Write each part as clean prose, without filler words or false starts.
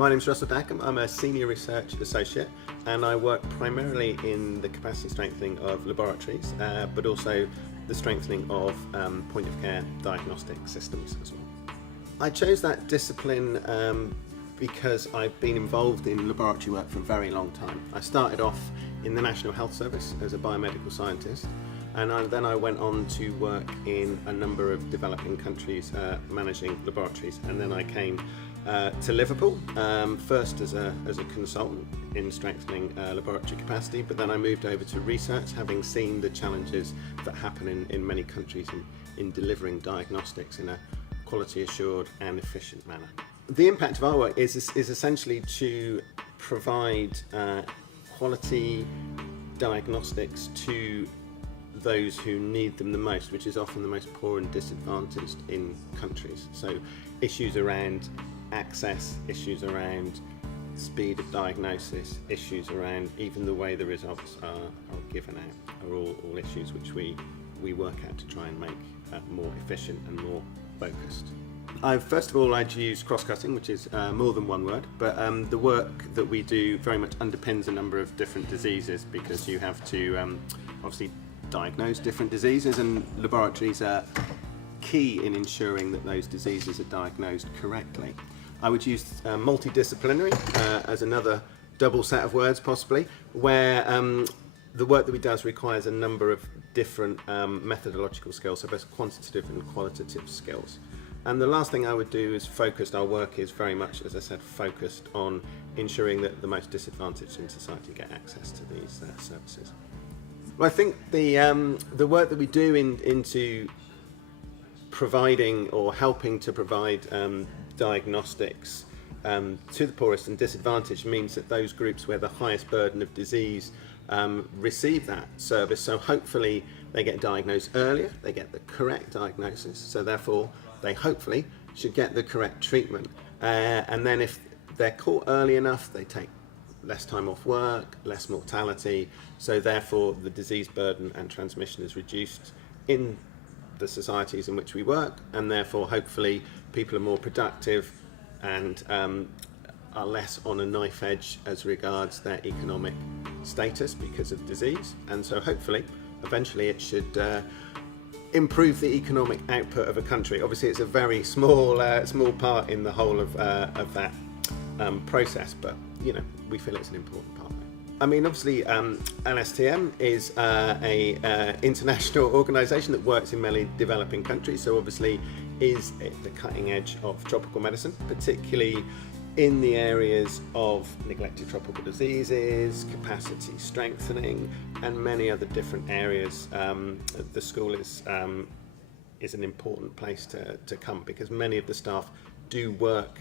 My name's Russ Dacombe. I'm a Senior Research Associate and I work primarily in the capacity strengthening of laboratories, but also the strengthening of point of care diagnostic systems as well. I chose that discipline because I've been involved in laboratory work for a very long time. I started off in the National Health Service as a biomedical scientist, and then I went on to work in a number of developing countries managing laboratories, and then I came to Liverpool, first as a consultant in strengthening laboratory capacity, but then I moved over to research, having seen the challenges that happen in many countries in delivering diagnostics in a quality assured and efficient manner. The impact of our work is essentially to provide quality diagnostics to those who need them the most, which is often the most poor and disadvantaged in countries. So issues around access, issues around speed of diagnosis, issues around even the way the results are given out are all issues which we work at to try and make more efficient and more focused. First of all, I'd use cross-cutting, which is more than one word, but the work that we do very much underpins a number of different diseases, because you have to obviously diagnose different diseases, and laboratories are key in ensuring that those diseases are diagnosed correctly. I would use multidisciplinary as another double set of words possibly, where the work that we do requires a number of different methodological skills, so both quantitative and qualitative skills. And the last thing I would do is focused. Our work is very much, as I said, focused on ensuring that the most disadvantaged in society get access to these services. Well, I think the work that we do into providing or helping to provide diagnostics to the poorest and disadvantaged means that those groups where the highest burden of disease receive that service. So hopefully they get diagnosed earlier, they get the correct diagnosis, so therefore they hopefully should get the correct treatment. And then if they're caught early enough, they take less time off work, less mortality, so therefore the disease burden and transmission is reduced in the societies in which we work, and therefore hopefully people are more productive and are less on a knife edge as regards their economic status because of disease. And so hopefully eventually it should improve the economic output of a country. Obviously it's a very small part in the whole of that process, but you know, we feel it's an important part. I mean, obviously LSTM is a international organisation that works in many developing countries, so obviously is at the cutting edge of tropical medicine, particularly in the areas of neglected tropical diseases, capacity strengthening, and many other different areas. The school is an important place to come, because many of the staff do work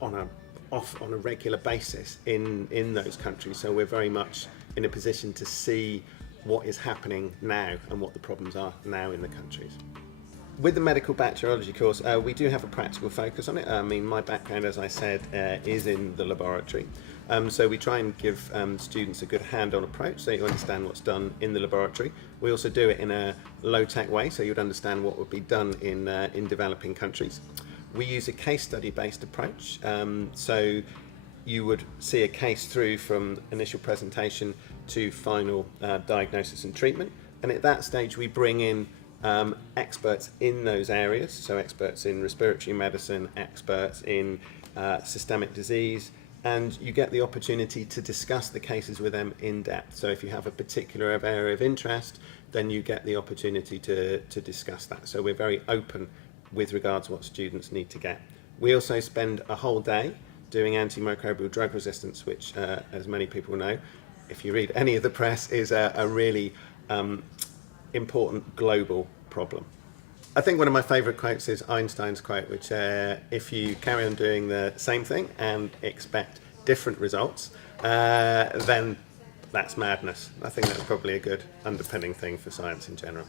on a regular basis in those countries, so we're very much in a position to see what is happening now and what the problems are now in the countries. With the medical bacteriology course, we do have a practical focus on it. I mean, my background, as I said, is in the laboratory. So we try and give students a good hand-on approach, so you understand what's done in the laboratory. We also do it in a low-tech way, so you'd understand what would be done in developing countries. We use a case study-based approach, so you would see a case through from initial presentation to final diagnosis and treatment, and at that stage we bring in experts in those areas, so experts in respiratory medicine, experts in systemic disease, and you get the opportunity to discuss the cases with them in depth. So if you have a particular area of interest, then you get the opportunity to discuss that. So we're very open with regards to what students need to get. We also spend a whole day doing antimicrobial drug resistance, which as many people know, if you read any of the press, is a really important global problem. I think one of my favourite quotes is Einstein's quote, which if you carry on doing the same thing and expect different results, then that's madness. I think that's probably a good underpinning thing for science in general.